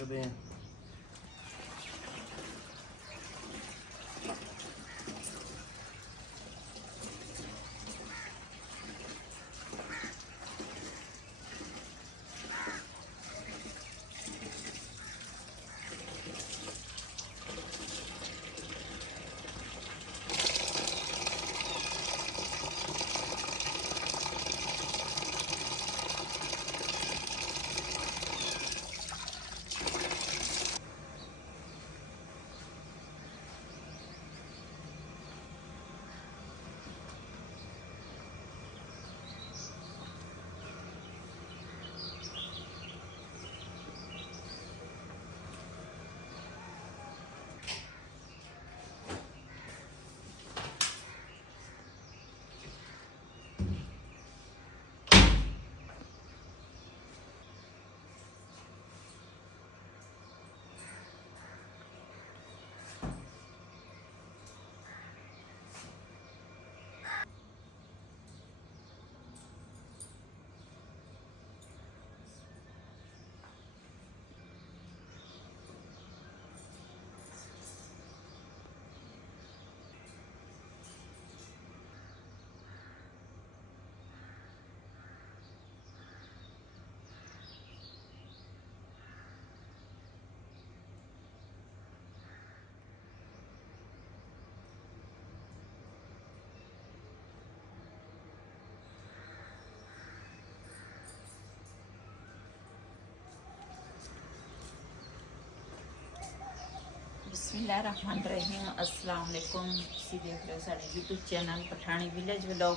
सकते हैं। बिस्मिल्लाहिर्रहमानिर्रहीम। अस्सलाम वालेकुम। तुसीं देख रहे हो साडे YouTube channel Pathani village vlog.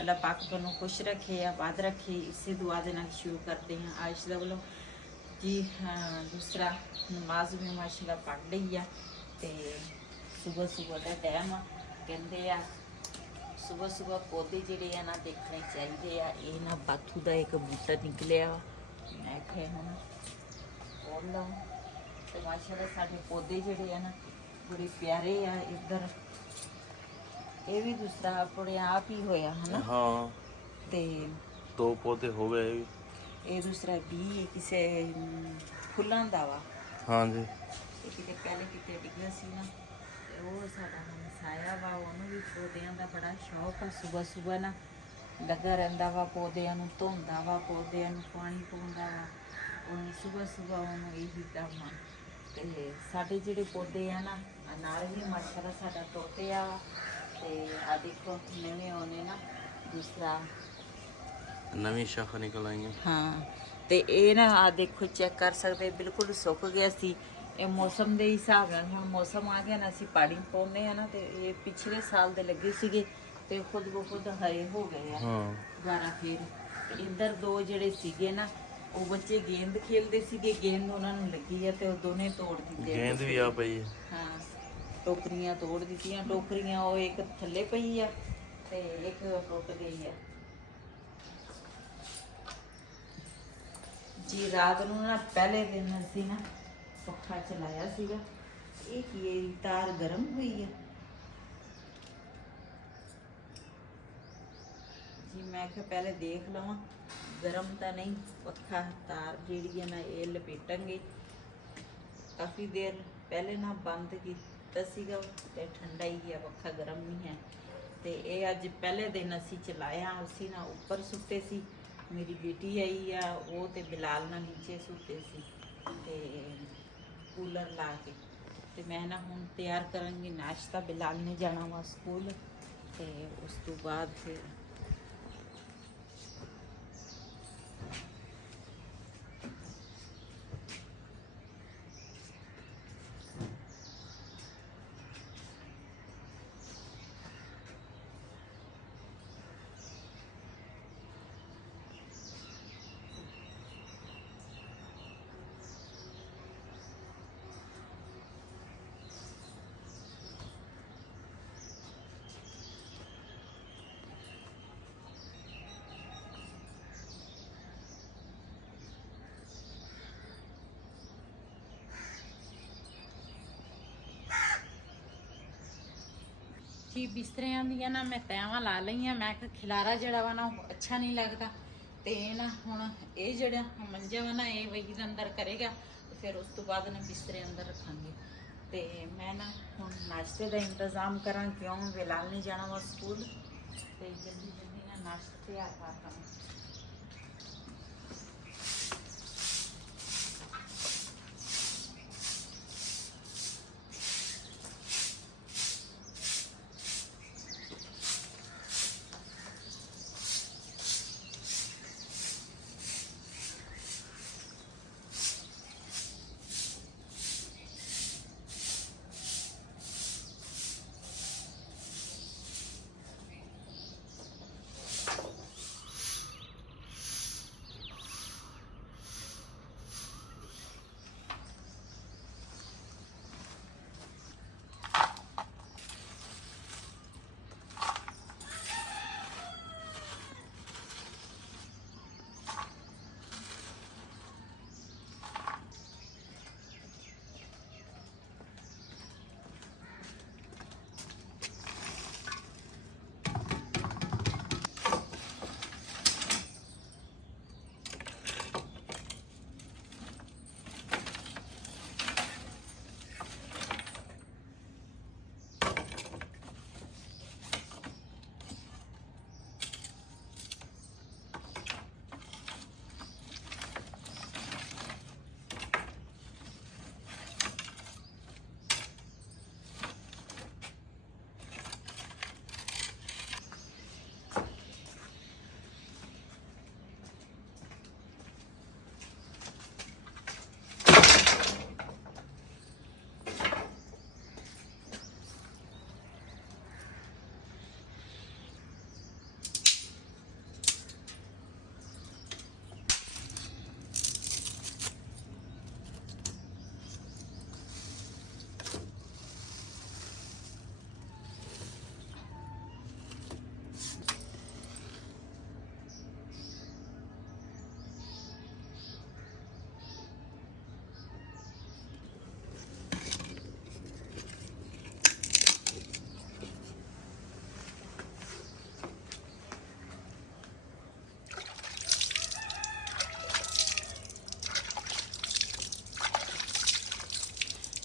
अल्लाह पाक तुहानूं खुश रखे, आबाद रखे, इसे दुआ दे नाल शुरू करते हैं आज दा व्लॉग जी। दूसरा नमाज भी माशाअल्लाह पढ़ लई आ ते सुबह सुबह का टाइम कहंदे आ सुबह सुबह पौधे जिहड़े आ ना देखने चाहिए आ। ये ना बाथू का एक बूटा निकलिया, मैं आखिया हुण खोल लवां तो माशाअल्लाह साडे पौधे जिहड़े आ ना बड़े प्यारे आ। इधर ये भी दूसरा अपने आप ही होया है ना। हाँ ते दो पौधे हो गए। ये दूसरा भी किसी फुल्लां दा वा। हाँ जी ये किते पहले किते डिग्गिया सी ना ते वो साडा हुण साया वा। ओनू भी पौधियां दा बड़ा शौक आ। सुबह सुबह ना लगा रहिंदा वा, पौधियां नूं धोंदा वा, पौधियां नूं पानी पाउंदा वा। ओनू सुबह सुबह ओनू यही काम आ। ते साडे जिहड़े पौधे आ ना नाल भी माशाअल्लाह साडा तोतिया ते आ देखो नवे आने ना दूसरा नवी शाख निकल आई है। हाँ ते ये ना आ देखो चेक कर सकते बिल्कुल सुक गया सी। ये मौसम के हिसाब नाल हुण मौसम आ गया ना, असीं पानी पाउंदे आ ना ते ये पिछले साल दे लगे सीगे ते खुद ब खुद हरे हो गए आ दोबारा फिर। इधर दो जिहड़े सीगे ना वो बच्चे गेंद खेलते सीगे, गेंद उन्होंने लगी है तो दोने तोड़ दिते। गेंद भी आ पई है। हाँ टोकरियां तोड़ दित्तियां। टोकरियां वो एक थल्ले पई है ते एक टुट गई है जी। रात नूं ना पहले दिन असीं ना पक्खा चलाया सीगा। ये की है तार गर्म हुई है जी। मैं क्या पहले देख लवां गरम तो नहीं पक्खा। तार जी है ना ये लपेटेंगे। काफ़ी देर पहले ना बंद किया सीगा ते ठंडा ही गया, पक्खा गर्म नहीं है। तो ये अज पहले दिन असी चलाया। असी ना उपर सुते सी, मेरी बेटी आई आ वो तो बिलाल ना नीचे सुते सी ते कूलर ला के। तो मैं ना हुण तैयार करांगी नाश्ता। बिलाल ने जाना वा स्कूल तो उस तो बाद फिर जी बिस्तरियां दियां ना मैं तैवां ला लईयां। मैं खिलारा जड़ा वा ना अच्छा नहीं लगता। तो ना हुण ये जड़ा मंजा वा ना ये वही अंदर करेगा ਫਿਰ ਉਸ ਤੋਂ ਬਾਅਦ ਨਾ ਬਿਸਤਰੇ ਅੰਦਰ ਰੱਖਾਂਗੇ। ਤੇ ਮੈਂ ਨਾ ਹੁਣ ਨਾਸ਼ਤੇ ਦਾ ਇੰਤਜ਼ਾਮ ਕਰਾਂ, ਕਿਉਂ ਬਿਲਾਲ ਨੇ ਜਾਣਾ ਵਾ ਸਕੂਲ, ਤੇ ਜਲਦੀ ਜਲਦੀ ਨਾ ਨਾਸ਼ਤਾ ਤਿਆਰ ਕਰਾਂ।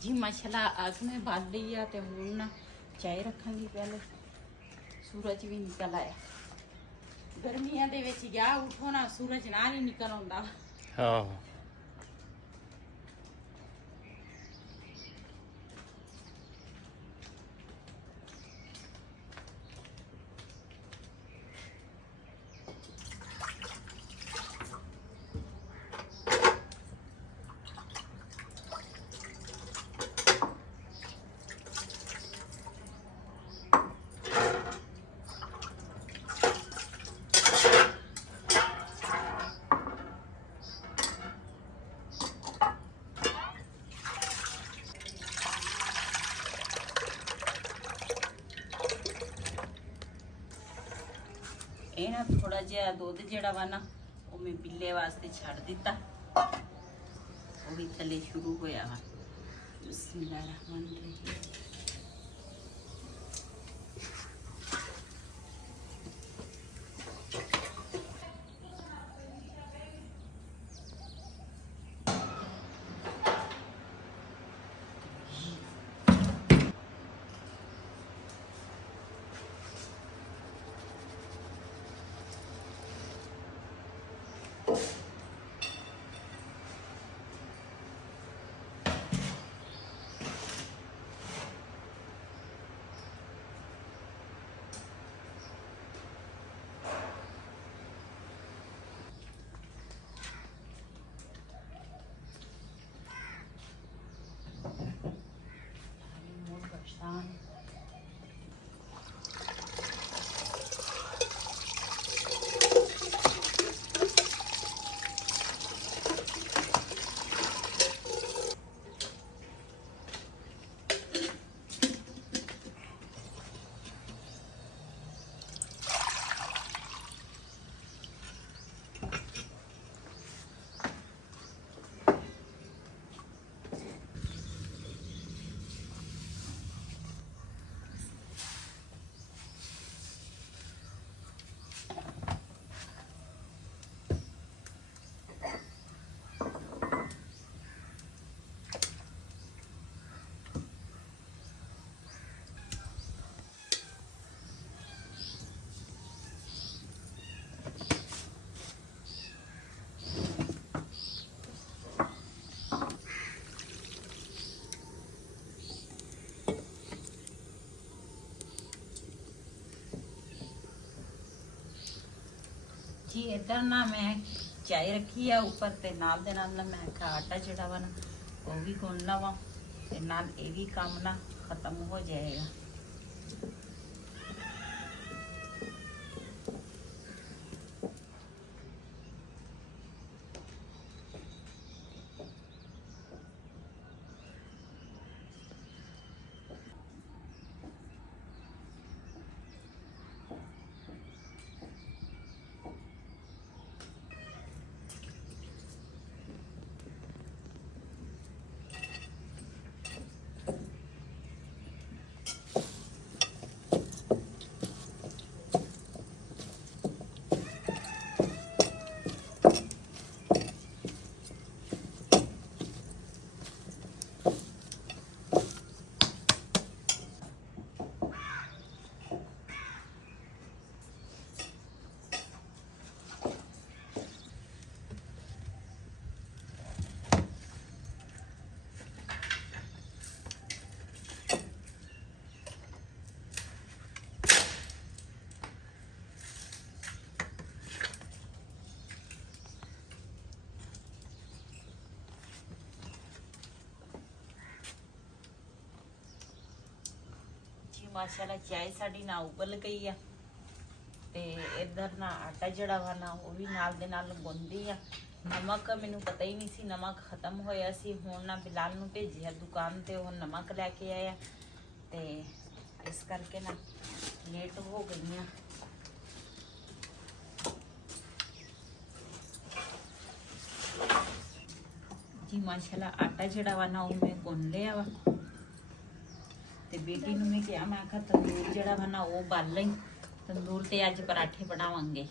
जी मसाला आग में बाल ली आ ते हुण ना चाय रखांगी। पहले सूरज भी निकल आया, गर्मियां दे विच क्या उठो ना सूरज नाल ही निकल आउंदा। हाँ ਇਹ ਨਾ ਥੋੜਾ ਜਿਹਾ ਦੁੱਧ ਜਿਹੜਾ ਵਾ ਨਾ ਉਹ ਮੈਂ ਬਿੱਲੇ ਵਾਸਤੇ ਛੱਡ ਦਿੱਤਾ, ਉਹ ਵੀ ਥੱਲੇ ਸ਼ੁਰੂ ਹੋਇਆ ਵਾ। ਬਿਸਮਿਲ੍ਲਾਹਿਰਰਹਿਮਾਨਿਰਰਹੀਮ। ਜੀ ਇੱਧਰ ਨਾ ਮੈਂ ਚਾय ਰੱਖੀ ਆ ਉੱਪਰ ਤੇ ਨਾਲ ਦੇ ਨਾਲ ਨਾ ਮੈਂ ਕਿਹਾ ਆਟਾ ਜਿਹੜਾ ਵਾ ਨਾ ਉਹ ਵੀ ਗੁੰਨ ਲਵਾਂ ਤੇ ਨਾਲ ਇਹ ਵੀ ਕੰਮ ਨਾ ਖਤਮ ਹੋ ਜਾਏਗਾ। माशाल्लाह चाय साड़ी ना उबल गई है ते इधर ना आटा जड़ा वा ना वो भी नाल दे नाल गुंदी आ। नमक मैनू पता ही नहीं सी नमक खत्म होया सी। हुण ना बिलाल नू भेजिया दुकान ते वो नमक लैके आया ते इस करके ना लेट हो गई हैं। जी माशाल्लाह आटा जड़ा वा ना वो मैं गुन लिया वा ते बेटी नूं मैं क्या मैं आखा तंदूर जड़ा वा ना वो बाल लई तंदूर ते अज पराठे बनावांगे।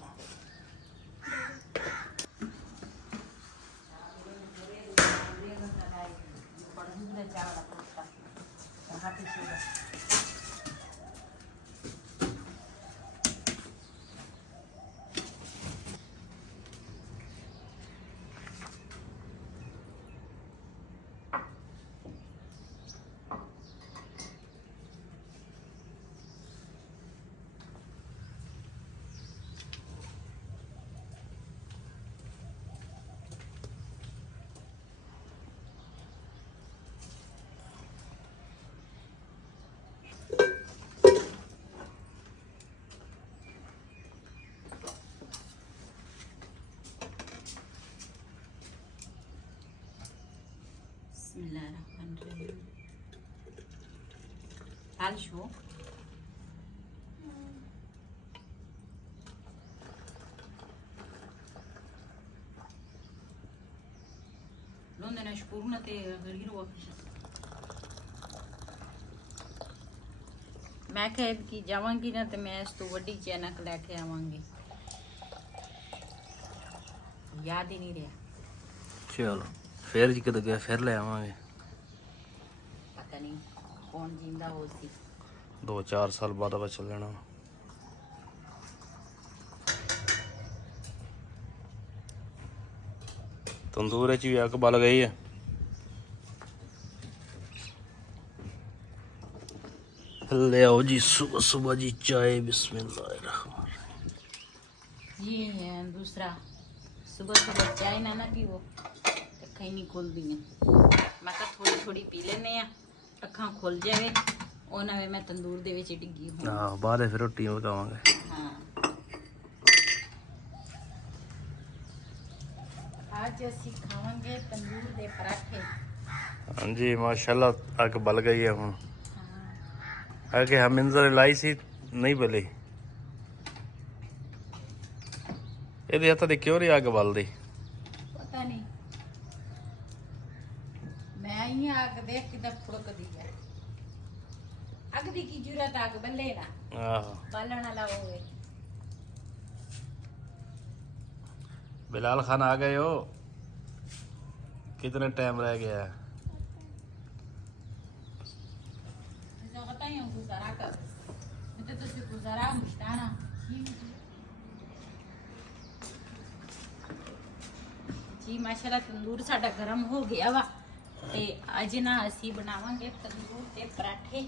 बिस्मिल्लाहिर्रहमानिर्रहीम। हाल शो लोंदे नशकुरना ते गरीर वापस मैं कह की जावांगी ना ते मैं इस तो वड्डी चैनक लेके आवांगी। याद ही नहीं रहा। चलो फिर जी कद गया फिर ले आवांगे। पता नहीं कौन जिंदा हो सी 2-4 साल बाद पता चल जाना। तंदूर च भी अग बल गई है। ले आओ जी सुबह सुबह जी चाय बिस्मिल्लाह। ये है दूसरा सुबह सुबह चाय ना पीवो अखा ही नहीं खुल दी। मैं कहा थोड़ी थोड़ी पी लेने अखा खुल जाए ਉਹ ਨਵੇਂ ਮੈਂ ਤੰਦੂਰ ਦੇ ਵਿੱਚ ਡਿੱਗੀ ਹਾਂ। ਹਾਂ ਬਾਅਦ ਫਿਰ ਰੋਟੀ ਲਗਾਵਾਂਗੇ। ਹਾਂ ਅੱਜ ਅਸੀਂ ਖਾਵਾਂਗੇ ਤੰਦੂਰ ਦੇ ਪਰਾਠੇ। ਹਾਂਜੀ ਮਾਸ਼ਾਅੱਲਾ ਅੱਗ ਬਲ ਗਈ ਹੈ ਹੁਣ। ਹਾਂ ਅੱਗੇ ਹਮਿੰਦਰ ਲਾਈ ਸੀ ਨਹੀਂ ਬਲੀ। ਇਹਦੇ ਹੱਥ ਦੇ ਕਿਉਂ ਨਹੀਂ ਅੱਗ ਬਲਦੀ ਪਤਾ ਨਹੀਂ। ਮੈਂ ਹੀ ਅੱਗ ਦੇਖ ਕਿਦਾਂ ਫੁੜਕਦੀ ਹੈ। ਅੱਗ ਦੀ ਕੀ ਜ਼ਰੂਰਤ ਅੱਗ ਬੱਲੇ ਨਾ। ਆਹੋ ਬਾਲਣ ਵਾਲਾ ਹੋਵੇ। बिलाल खान आ गए हो? कितने टाइम रह गया है? जी माशाल्लाह तंदूर साडा गरम हो गया वा ते अज ना असी बनावांगे तंदूर ते पराठे।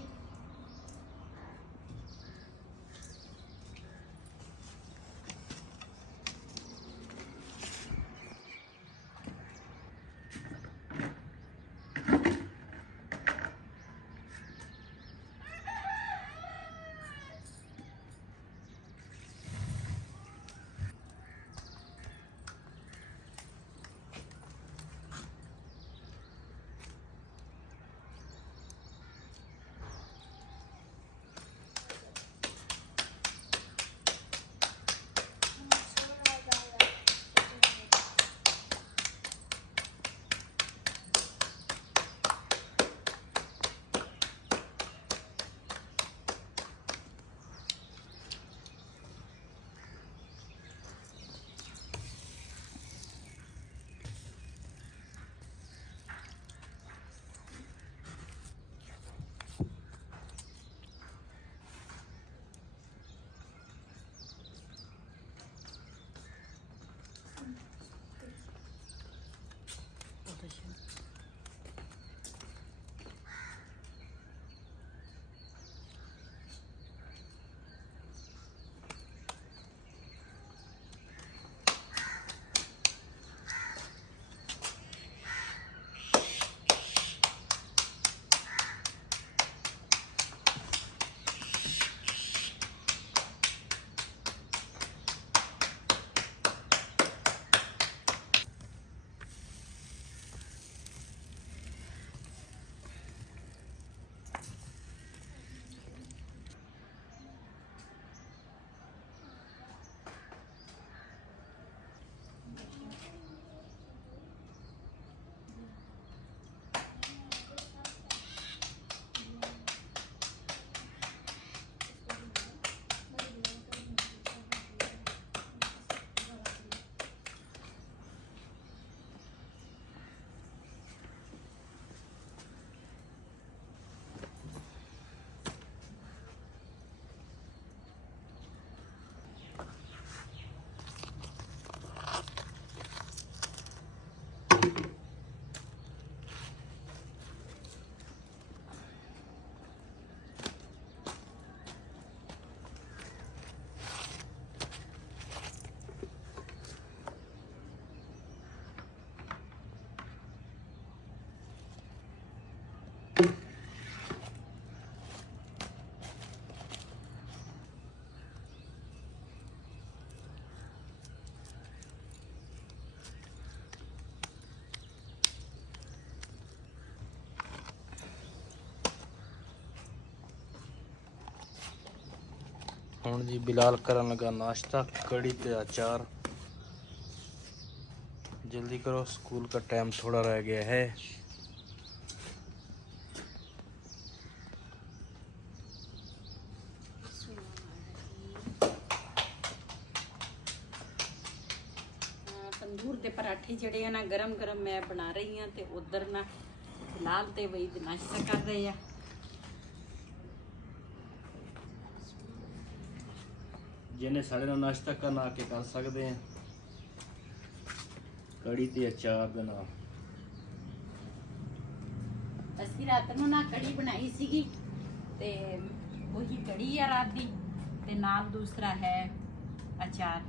ਹੁਣ ਜੀ ਬਿਲਾਲ ਕਰਨ ਲੱਗਾ नाश्ता, कड़ी ते अचार। जल्दी करो, स्कूल का टाइम थोड़ा रह गया है। तंदूर के पराठे जड़े हैं ना गरम गरम मैं बना रही हाँ, तो उधर ना बिलाल ते वही नाश्ता कर रहे हैं। जिन्हें साढ़े नाल नाश्ता करना आके कर सकते हैं, कड़ी ते अचार दे नाल। ਅਸੀਂ ਰਾਤ ਨੂੰ ਨਾ ਕੜੀ ਬਣਾਈ ਸੀਗੀ ਤੇ ਉਹੀ ਕੜੀ ਆ ਰਾਤ ਦੀ, ਤੇ ਨਾਲ ਦੂਸਰਾ ਹੈ ਅਚਾਰ।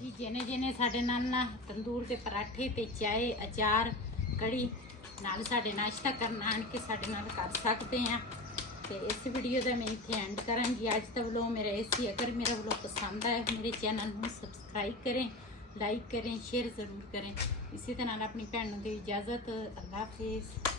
ਜੀ ਜਿਹਨੇ ਸਾਡੇ ਨਾਲ ਨਾ ਤੰਦੂਰ ਦੇ ਪਰਾਠੇ ਤੇ ਚਾਏ ਅਚਾਰ ਕੜੀ ਨਾਲ ਸਾਡੇ ਨਾਸ਼ਤਾ ਕਰਨਾ ਆਣ ਕੇ ਸਾਡੇ ਨਾਲ ਕਰ ਸਕਦੇ ਆ। ਤੇ ਇਸ ਵੀਡੀਓ ਦਾ ਮੈਂ ਇੱਥੇ ਐਂਡ ਕਰਾਂਗੀ। ਅੱਜ ਦਾ ਵਲੋਗ ਮੇਰਾ ਇਹ ਸੀ। ਅਗਰ ਮੇਰਾ ਵਲੋਗ ਪਸੰਦ ਆਇਆ ਮੇਰੇ ਚੈਨਲ ਨੂੰ ਸਬਸਕ੍ਰਾਈਬ ਕरें, लाइक करें, शेयर ज़रूर करें। इसी तरह अपनी भैन को दी इजाज़त। अल्लाह हाफिज़।